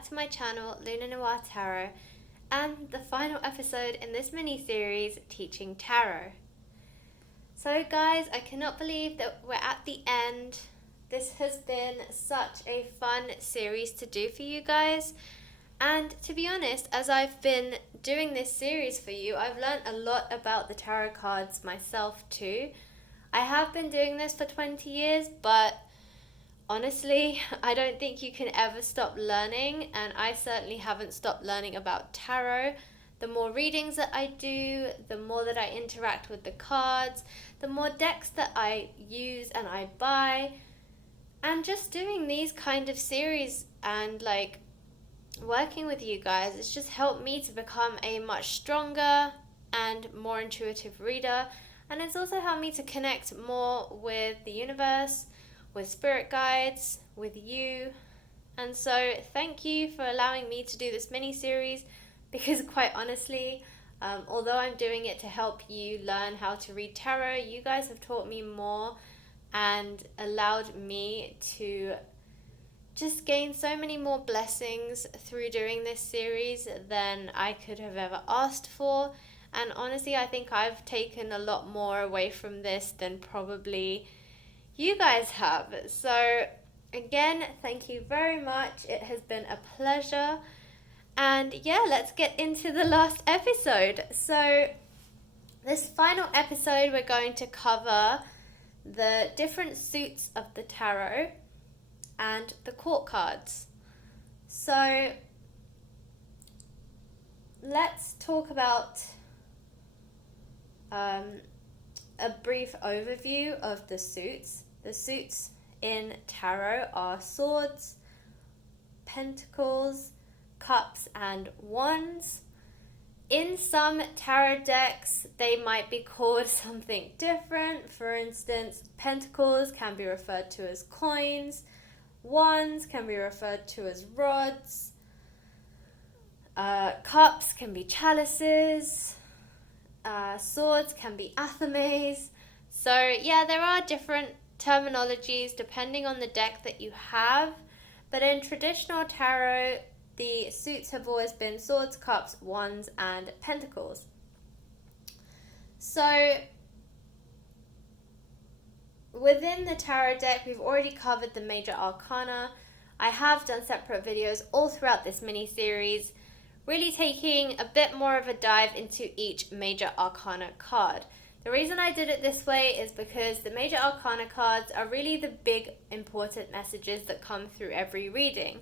back to my channel, Luna Noir Tarot, and the final episode in this mini-series, Teaching Tarot. So guys, I cannot believe that we're at the end. This has been such a fun series to do for you guys. And to be honest, as I've been doing this series for you, I've learned a lot about the tarot cards myself too. I have been doing this for 20 years, but honestly, I don't think you can ever stop learning, and I certainly haven't stopped learning about tarot. The more readings that I do, the more that I interact with the cards, the more decks that I use and I buy, and just doing these kind of series and working with you guys, it's just helped me to become a much stronger and more intuitive reader, and it's also helped me to connect more with the universe, with spirit guides, with you. And so thank you for allowing me to do this mini-series, because quite honestly, although I'm doing it to help you learn how to read tarot, you guys have taught me more and allowed me to just gain so many more blessings through doing this series than I could have ever asked for. And honestly, I think I've taken a lot more away from this than probably you guys have. So again, thank you very much. It has been a pleasure. And yeah, let's get into the last episode. So this final episode, we're going to cover the different suits of the tarot and the court cards. So let's talk about a brief overview of the suits. The suits in tarot are swords, pentacles, cups, and wands. In some tarot decks, they might be called something different. For instance, pentacles can be referred to as coins, wands can be referred to as rods, cups can be chalices, swords can be athames. So yeah, there are different terminologies depending on the deck that you have, but in traditional tarot, the suits have always been swords, cups, wands, and pentacles. So within the tarot deck, we've already covered the major arcana. I have done separate videos all throughout this mini-series, really taking a bit more of a dive into each major arcana card. The reason I did it this way is because the major arcana cards are really the big important messages that come through every reading.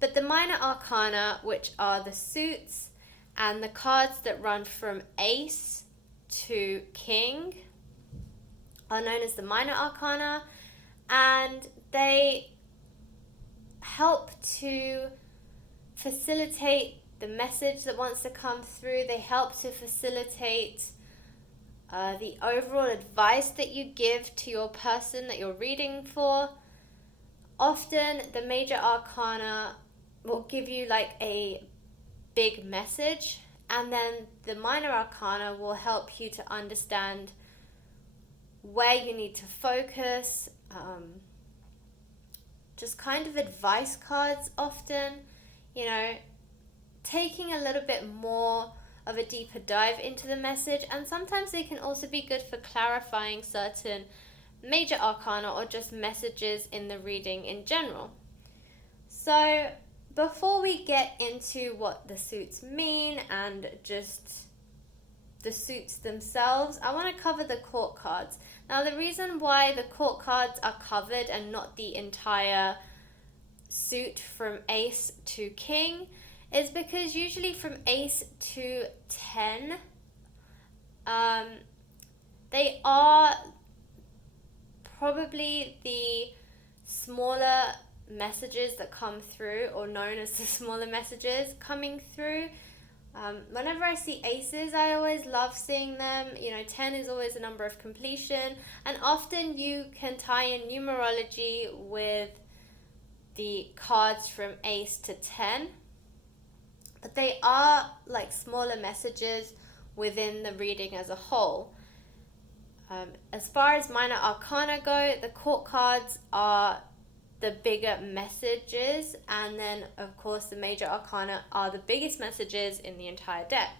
But the minor arcana, which are the suits and the cards that run from ace to king, are known as the minor arcana, and they help to facilitate the message that wants to come through. They help to facilitate the overall advice that you give to your person that you're reading for. Often the major arcana will give you a big message, and then the minor arcana will help you to understand where you need to focus. Just kind of advice cards often, taking a little bit more of a deeper dive into the message, and sometimes they can also be good for clarifying certain major arcana or just messages in the reading in general. So before we get into what the suits mean and just the suits themselves, I want to cover the court cards. Now, the reason why the court cards are covered and not the entire suit from ace to king is because usually from ace to 10, they are probably the smaller messages that come through, or known as the smaller messages coming through. Whenever I see aces, I always love seeing them. 10 is always a number of completion, and often you can tie in numerology with the cards from ace to 10, but they are smaller messages within the reading as a whole. As far as minor arcana go, the court cards are the bigger messages, and then of course the major arcana are the biggest messages in the entire deck.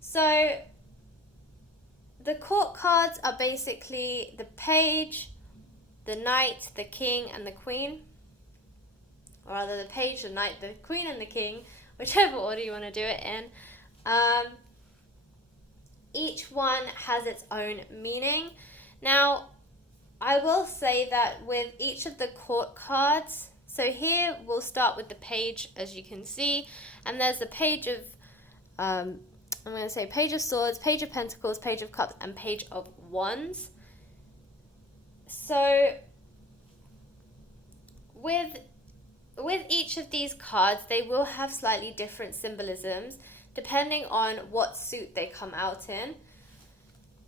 So the court cards are basically the page, the knight, the king, and the queen. Or rather the page, the knight, the queen, and the king, whichever order you want to do it in. Each one has its own meaning. Now, I will say that with each of the court cards, so here we'll start with the page, as you can see, and there's the page of, I'm going to say page of swords, page of pentacles, page of cups, and page of wands. So with each of these cards, they will have slightly different symbolisms depending on what suit they come out in.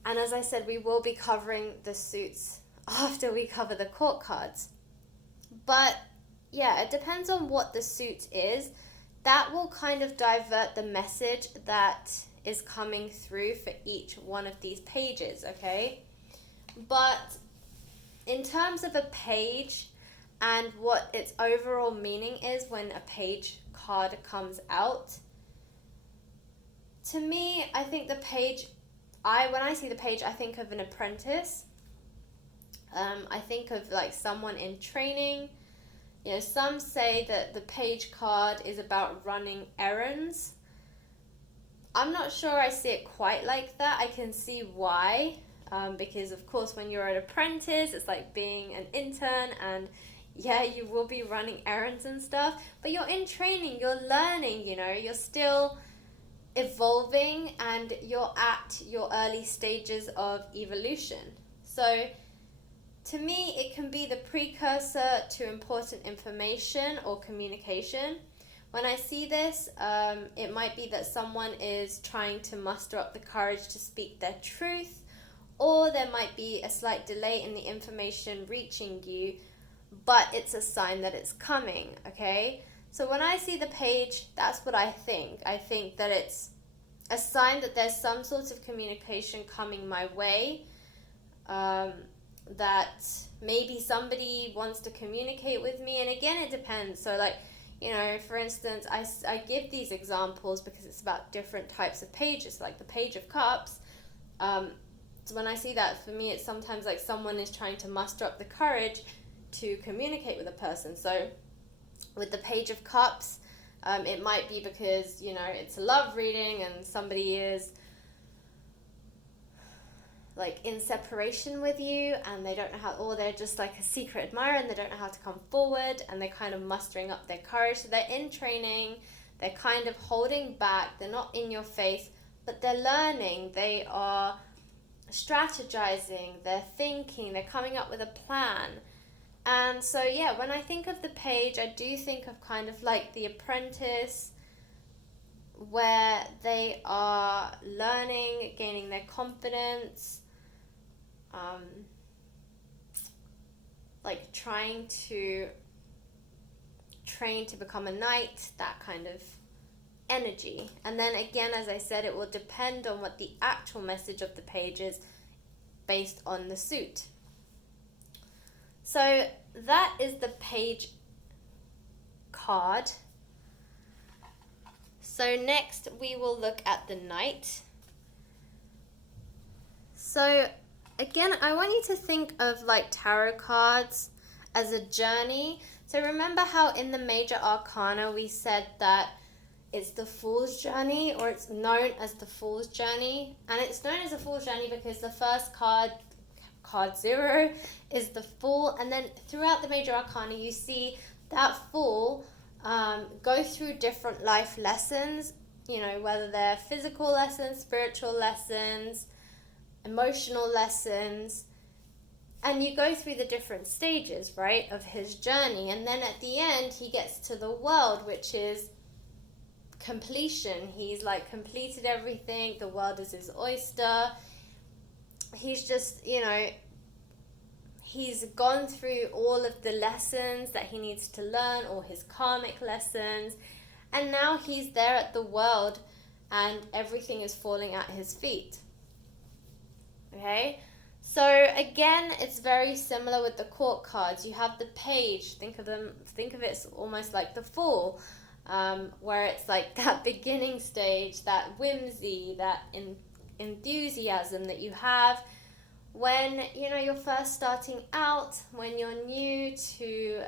And as I said, we will be covering the suits after we cover the court cards. But yeah, it depends on what the suit is. That will kind of divert the message that is coming through for each one of these pages, okay? But in terms of a page and what its overall meaning is when a page card comes out, to me, I think the page, when I see the page, I think of an apprentice. I think of like someone in training. You know, some say that the page card is about running errands. I'm not sure I see it quite like that. I can see why, because of course when you're an apprentice, it's like being an intern, and yeah, you will be running errands and stuff, but you're in training, you're learning, you know, you're still evolving, and you're at your early stages of evolution. So to me, it can be the precursor to important information or communication. When I see this, it might be that someone is trying to muster up the courage to speak their truth, or there might be a slight delay in the information reaching you, but it's a sign that it's coming, okay? So when I see the page, that's what I think. I think that it's a sign that there's some sort of communication coming my way, that maybe somebody wants to communicate with me. And again, it depends. So like, you know, for instance, I give these examples because it's about different types of pages, like the page of cups. So when I see that, for me, it's sometimes like someone is trying to muster up the courage to communicate with a person. So with the page of cups, it might be because, you know, it's a love reading and somebody is like in separation with you and they don't know how, or they're just like a secret admirer and they don't know how to come forward, and they're kind of mustering up their courage. So they're in training, they're kind of holding back, they're not in your face, but they're learning, they are strategizing, they're thinking, they're coming up with a plan. And so yeah, when I think of the page, I do think of kind of like the apprentice, where they are learning, gaining their confidence, like trying to train to become a knight, that kind of energy. And then again, as I said, it will depend on what the actual message of the page is based on the suit. So that is the page card. So next we will look at the knight. So again, I want you to think of like tarot cards as a journey. So remember how in the major arcana we said that it's the Fool's Journey, or it's known as the Fool's Journey. And it's known as the Fool's Journey because the first card 0, is the Fool. And then throughout the major arcana you see that Fool go through different life lessons, you know, whether they're physical lessons, spiritual lessons, emotional lessons, and you go through the different stages, right, of his journey. And then at the end he gets to the world, which is completion. He's like completed everything, the world is his oyster. He's just, you know, he's gone through all of the lessons that he needs to learn, all his karmic lessons, and now he's there at the world and everything is falling at his feet. Okay? So again, it's very similar with the court cards. You have the page. Think of it as almost like the Fool, where it's like that beginning stage, that whimsy, that enthusiasm that you have when you're first starting out, when you're new to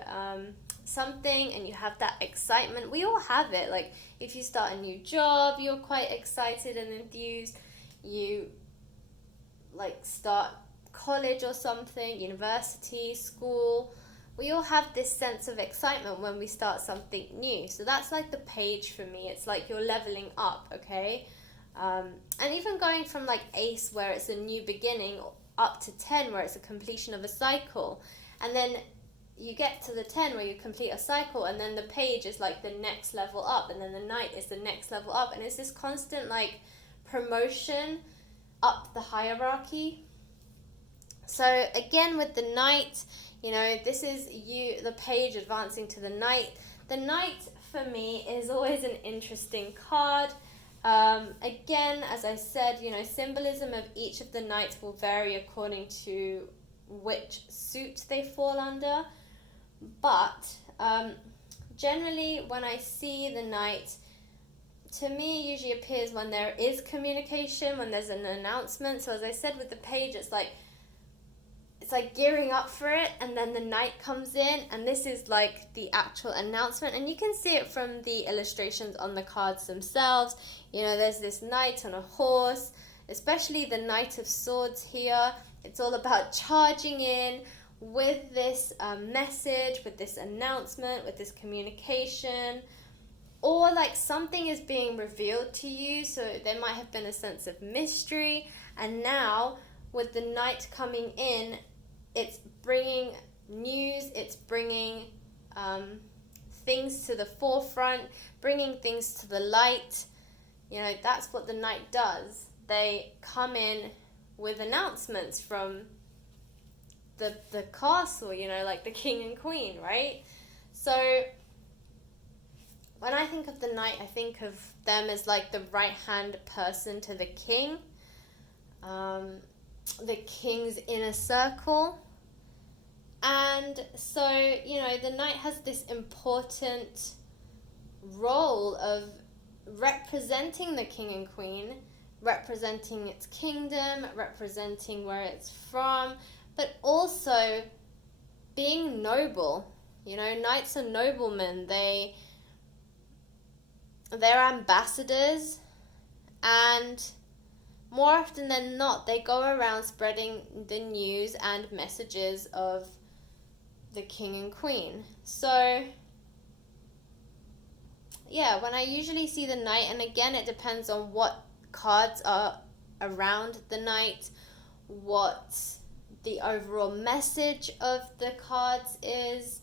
something, and you have that excitement. We all have it. Like if you start a new job, you're quite excited and enthused. You like start college or something, university, school. We all have this sense of excitement when we start something new. So that's like the page for me. It's like you're leveling up, okay? And even going from like Ace, where it's a new beginning, up to 10, where it's a completion of a cycle. And then you get to the 10 where you complete a cycle, and then the page is like the next level up, and then the Knight is the next level up. And it's this constant like promotion up the hierarchy. So again, with the Knight, this is the page advancing to the Knight. The Knight for me is always an interesting card. Again, as I said, symbolism of each of the Knights will vary according to which suit they fall under. But generally, when I see the Knight, to me, it usually appears when there is communication, when there's an announcement. So as I said with the page, it's like gearing up for it, and then the Knight comes in, and this is like the actual announcement. And you can see it from the illustrations on the cards themselves. There's this Knight on a horse, especially the Knight of Swords here. It's all about charging in with this message, with this announcement, with this communication, or like something is being revealed to you. So there might have been a sense of mystery, and now with the Knight coming in, it's bringing news, it's bringing things to the forefront, bringing things to the light. That's what the Knight does. They come in with announcements from the castle, like the king and queen, right? So when I think of the Knight, I think of them as like the right-hand person to the king. The king's inner circle. And so, the Knight has this important role of representing the king and queen, representing its kingdom, representing where it's from, but also being noble. Knights are noblemen. They're ambassadors, and more often than not, they go around spreading the news and messages of the king and queen. So, yeah, when I usually see the Knight, and again, it depends on what cards are around the Knight, what the overall message of the cards is.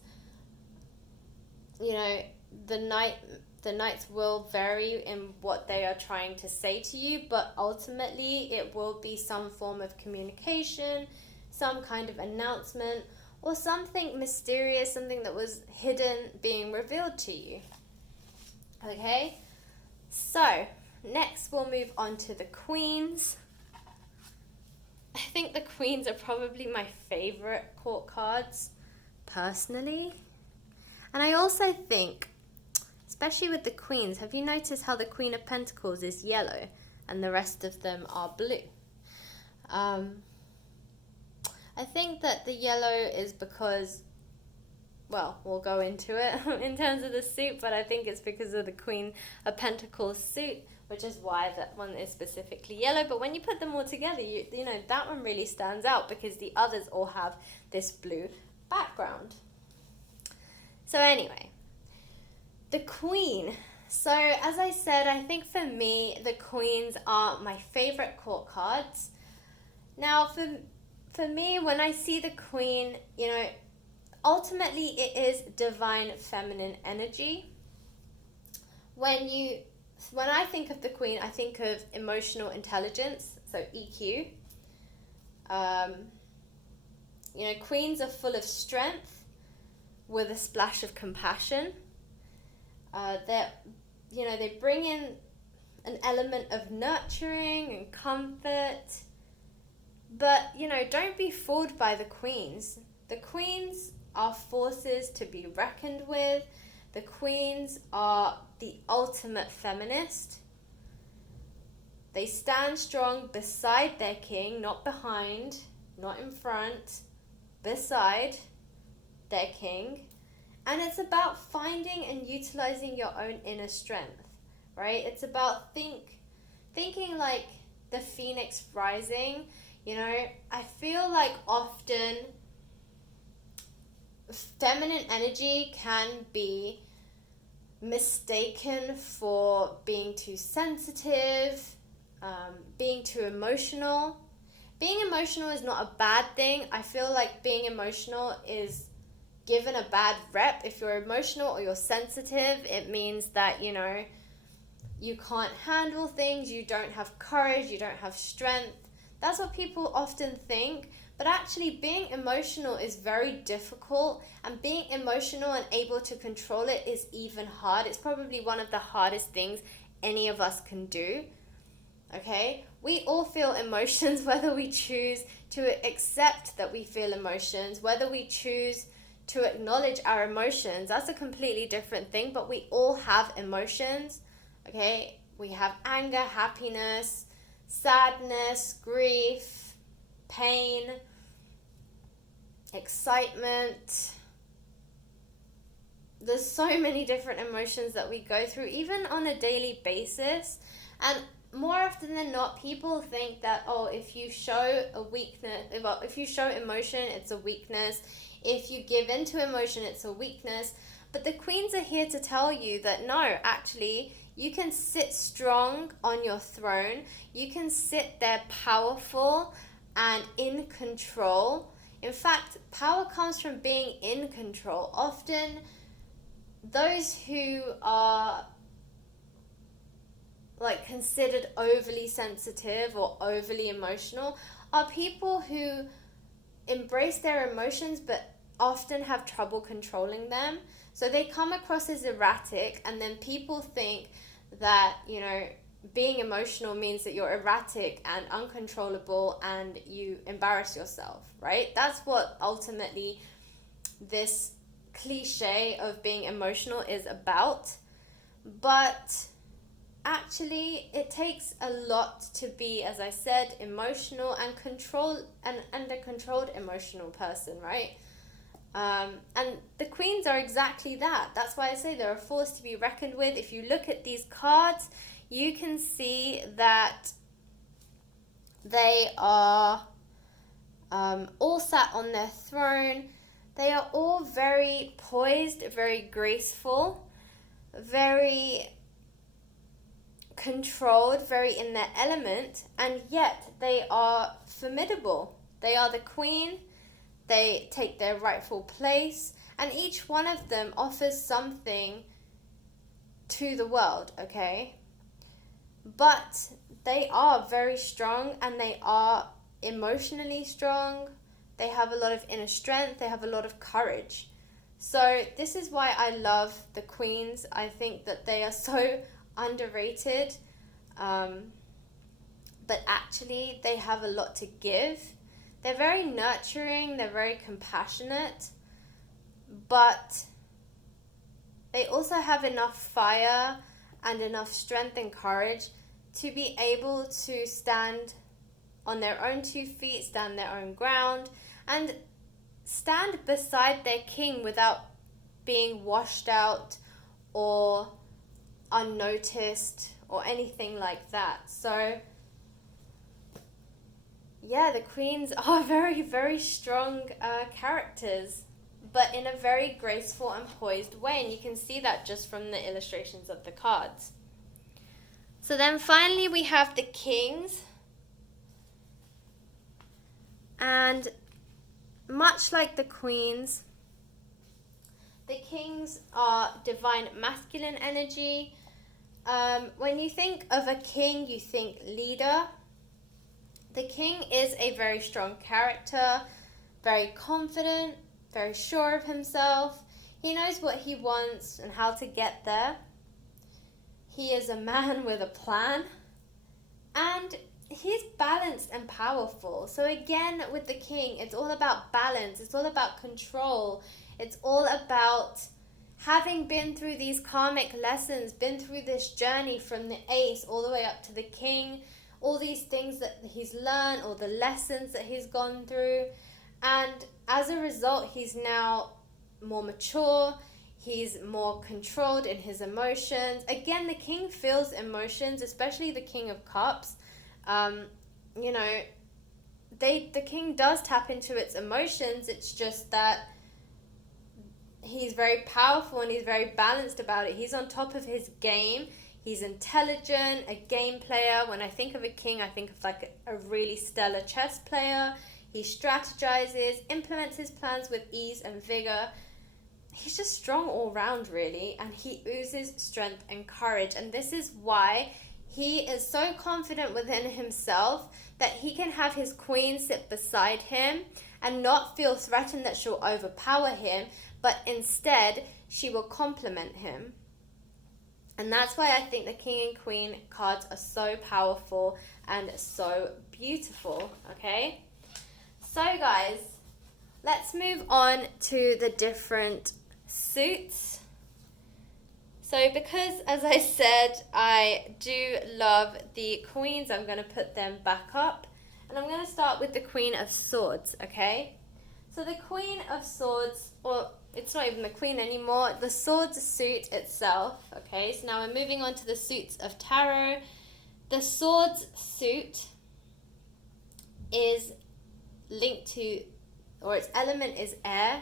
The Knights will vary in what they are trying to say to you, but ultimately it will be some form of communication, some kind of announcement, or something mysterious, something that was hidden being revealed to you. Okay? So, next we'll move on to the Queens. I think the Queens are probably my favorite court cards, personally. And I also think, especially with the Queens, have you noticed how the Queen of Pentacles is yellow and the rest of them are blue? I think that the yellow is because, well, we'll go into it in terms of the suit, but I think it's because of the Queen of Pentacles suit, which is why that one is specifically yellow. But when you put them all together, you know, that one really stands out because the others all have this blue background. So anyway, the Queen. So as I said, I think for me, the Queens are my favorite court cards. Now, for me, when I see the Queen, you know, ultimately it is divine feminine energy. When I think of the Queen, I think of emotional intelligence, so EQ. You know, Queens are full of strength with a splash of compassion. They bring in an element of nurturing and comfort, But, don't be fooled by the queens. The queens are forces to be reckoned with. The queens are the ultimate feminist. They stand strong beside their king, not behind, not in front, beside their king. And it's about finding and utilizing your own inner strength, right? It's about thinking like the phoenix rising. I feel like often feminine energy can be mistaken for being too sensitive, being too emotional. Being emotional is not a bad thing. I feel like being emotional is given a bad rep. If you're emotional or you're sensitive, it means that, you can't handle things, you don't have courage, you don't have strength. That's what people often think. But actually, being emotional is very difficult, and being emotional and able to control it is even hard. It's probably one of the hardest things any of us can do. Okay? We all feel emotions, whether we choose to accept that we feel emotions, whether we choose to acknowledge our emotions. That's a completely different thing, but we all have emotions. Okay? We have anger, happiness, sadness, grief, pain, excitement. There's so many different emotions that we go through, even on a daily basis. And more often than not, people think that, if you show if you show emotion, it's a weakness. If you give into emotion, it's a weakness. But the queens are here to tell you that no, actually, you can sit strong on your throne. You can sit there powerful and in control. In fact, power comes from being in control. Often, those who are considered overly sensitive or overly emotional are people who embrace their emotions but often have trouble controlling them. So they come across as erratic, and then people think that, being emotional means that you're erratic and uncontrollable and you embarrass yourself, right? That's what ultimately this cliche of being emotional is about. But actually, it takes a lot to be, as I said, emotional and a controlled emotional person, right? And the queens are exactly that. That's why I say they're a force to be reckoned with. If you look at these cards, you can see that they are all sat on their throne. They are all very poised, very graceful, very controlled, very in their element, and yet they are formidable. They are the queen. They take their rightful place, and each one of them offers something to the world, okay? But they are very strong, and they are emotionally strong. They have a lot of inner strength. They have a lot of courage. So this is why I love the queens. I think that they are so underrated. But actually, they have a lot to give. They're very nurturing. They're very compassionate. But they also have enough fire and enough strength and courage to be able to stand on their own 2 feet, stand their own ground, and stand beside their king without being washed out or unnoticed or anything like that. So yeah, the queens are very, very strong characters, but in a very graceful and poised way, and you can see that just from the illustrations of the cards. So then finally we have the kings, and much like the queens, the kings are divine masculine energy. When you think of a king, you think leader. The king is a very strong character, very confident, very sure of himself. He knows what he wants and how to get there. He is a man with a plan, and he's balanced and powerful. So again, with the king, it's all about balance. It's all about control. It's all about having been through these karmic lessons, been through this journey from the ace all the way up to the king, all these things that he's learned, all the lessons that he's gone through. And as a result, he's now more mature. He's more controlled in his emotions. Again, the king feels emotions, especially the King of Cups. You know, the king does tap into its emotions. It's just that he's very powerful and he's very balanced about it. He's on top of his game. He's intelligent, a game player. When I think of a king, I think of like a really stellar chess player. He strategizes, implements his plans with ease and vigor. He's just strong all round, really, and he oozes strength and courage. And this is why he is so confident within himself that he can have his queen sit beside him and not feel threatened that she'll overpower him, but instead she will complement him. And that's why I think the king and queen cards are so powerful and so beautiful, okay? So guys, let's move on to the different suits. So because, as I said, I do love the queens, I'm going to put them back up. And I'm going to start with the Queen of Swords, okay? So the Queen of Swords, or it's not even the queen anymore, the swords suit itself, okay? So now we're moving on to the suits of tarot. The swords suit is linked to, or its element is air.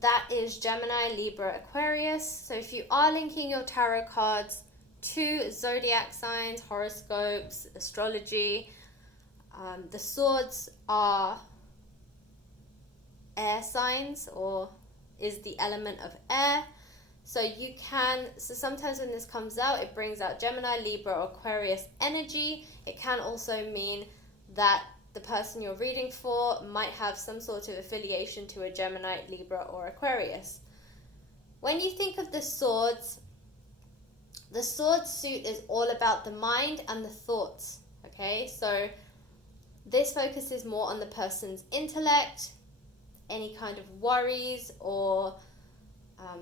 That is Gemini, Libra, Aquarius. So if you are linking your tarot cards to zodiac signs, horoscopes, astrology, the swords are air signs, or is the element of air. So you can, so sometimes when this comes out, it brings out Gemini, Libra, or Aquarius energy. It can also mean that the person you're reading for might have some sort of affiliation to a Gemini, Libra, or Aquarius. When you think of the sword suit is all about the mind and the thoughts, okay? So this focuses more on the person's intellect, any kind of worries or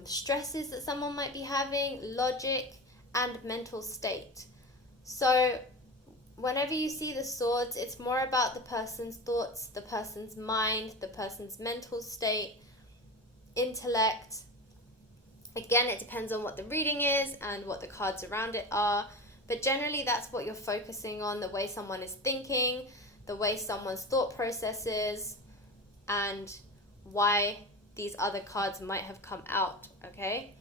stresses that someone might be having, logic, and mental state. So whenever you see the swords, it's more about the person's thoughts, the person's mind, the person's mental state, intellect. Again, it depends on what the reading is and what the cards around it are. But generally, that's what you're focusing on, the way someone is thinking, the way someone's thought process is, and why these other cards might have come out, okay?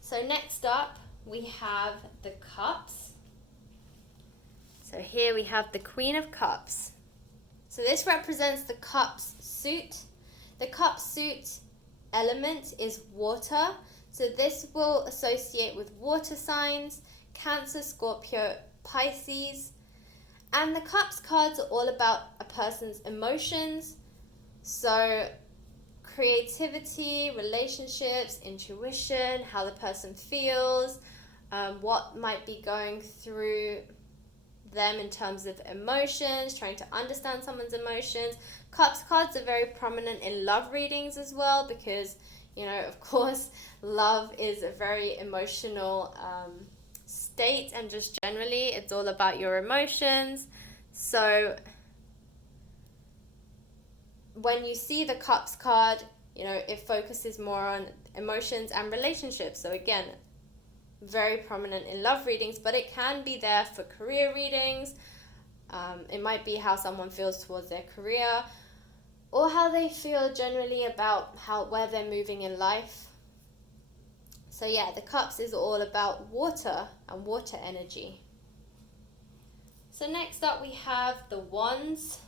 So next up, we have the Cups. So here we have the Queen of Cups. So this represents the Cups suit. The Cups suit element is water. So this will associate with water signs, Cancer, Scorpio, Pisces. And the Cups cards are all about a person's emotions. So creativity, relationships, intuition, how the person feels, what might be going through them in terms of emotions, trying to understand someone's emotions. Cups cards are very prominent in love readings as well because, you know, of course, love is a very emotional state, and just generally it's all about your emotions. So when you see the Cups card, you know, it focuses more on emotions and relationships. So again, very prominent in love readings, but it can be there for career readings. It might be how someone feels towards their career, or how they feel generally about where they're moving in life. So yeah, the Cups is all about water and water energy. So next up we have the Wands.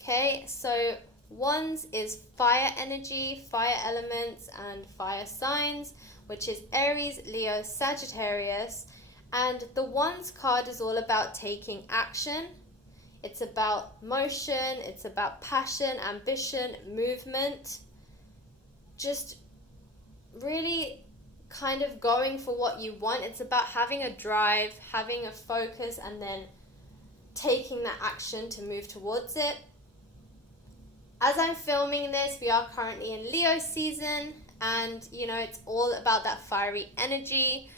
Okay, so Wands is fire energy, fire elements, and fire signs, which is Aries, Leo, Sagittarius. And the Wands card is all about taking action. It's about motion, it's about passion, ambition, movement. Just really kind of going for what you want. It's about having a drive, having a focus, and then taking that action to move towards it. As I'm filming this, we are currently in Leo season, and it's all about that fiery energy.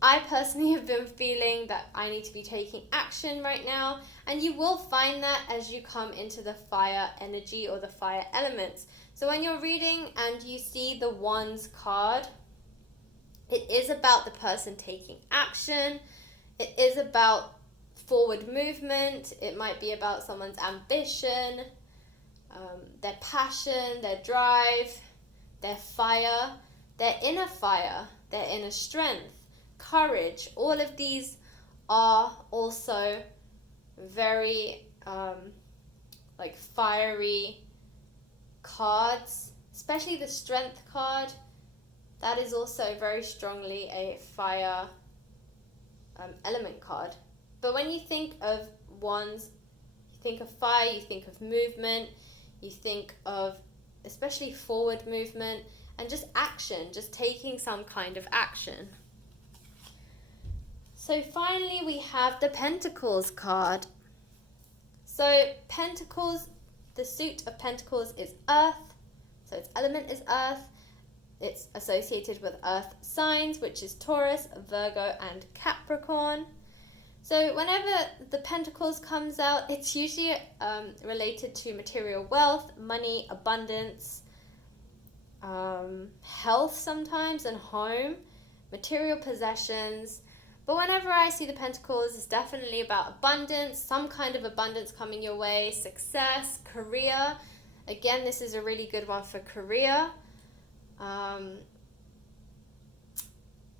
I personally have been feeling that I need to be taking action right now, and you will find that as you come into the fire energy or the fire elements. So when you're reading and you see the Wands card, it is about the person taking action. It is about forward movement. It might be about someone's ambition, their passion, their drive, their fire, their inner strength, courage. All of these are also very fiery cards, especially the strength card. That is also very strongly a fire element card. But when you think of wands, you think of fire, you think of movement, you think of especially forward movement and just action, just taking some kind of action. So finally we have the Pentacles card. So Pentacles, the suit of Pentacles is earth, so its element is earth. It's associated with earth signs, which is Taurus, Virgo, and Capricorn. So whenever the Pentacles comes out, it's usually related to material wealth, money, abundance, health sometimes, and home, material possessions. But whenever I see the Pentacles, it's definitely about abundance, some kind of abundance coming your way, success, career. Again, this is a really good one for career.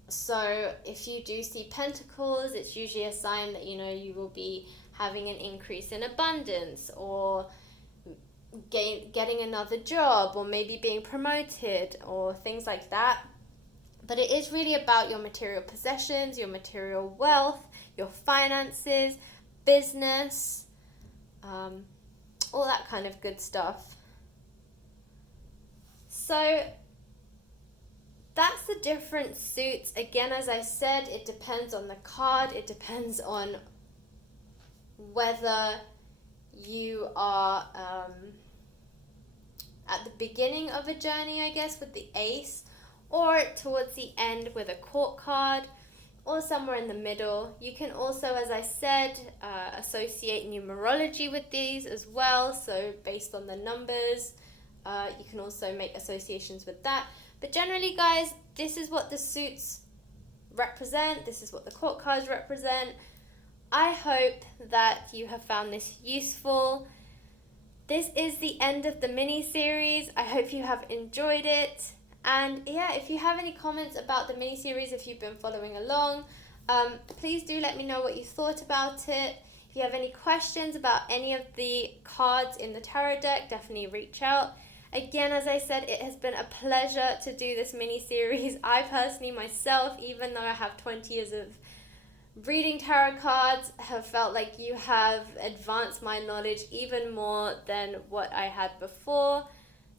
So if you do see Pentacles, it's usually a sign that you will be having an increase in abundance, or getting another job, or maybe being promoted, or things like that. But it is really about your material possessions, your material wealth, your finances, business, all that kind of good stuff. So that's the different suits. Again, as I said, it depends on the card. It depends on whether you are at the beginning of a journey, I guess, with the Ace, or towards the end with a Court card, or somewhere in the middle. You can also, as I said, associate numerology with these as well. So based on the numbers, you can also make associations with that. But generally, guys, this is what the suits represent. This is what the Court cards represent. I hope that you have found this useful. This is the end of the mini-series. I hope you have enjoyed it. And yeah, if you have any comments about the mini-series, if you've been following along, please do let me know what you thought about it. If you have any questions about any of the cards in the tarot deck, definitely reach out. Again, as I said, it has been a pleasure to do this mini-series. I personally, myself, even though I have 20 years of reading tarot cards, have felt like you have advanced my knowledge even more than what I had before.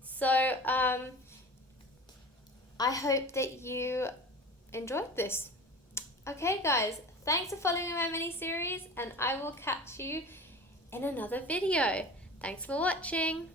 So, I hope that you enjoyed this. Okay, guys, thanks for following my mini-series, and I will catch you in another video. Thanks for watching.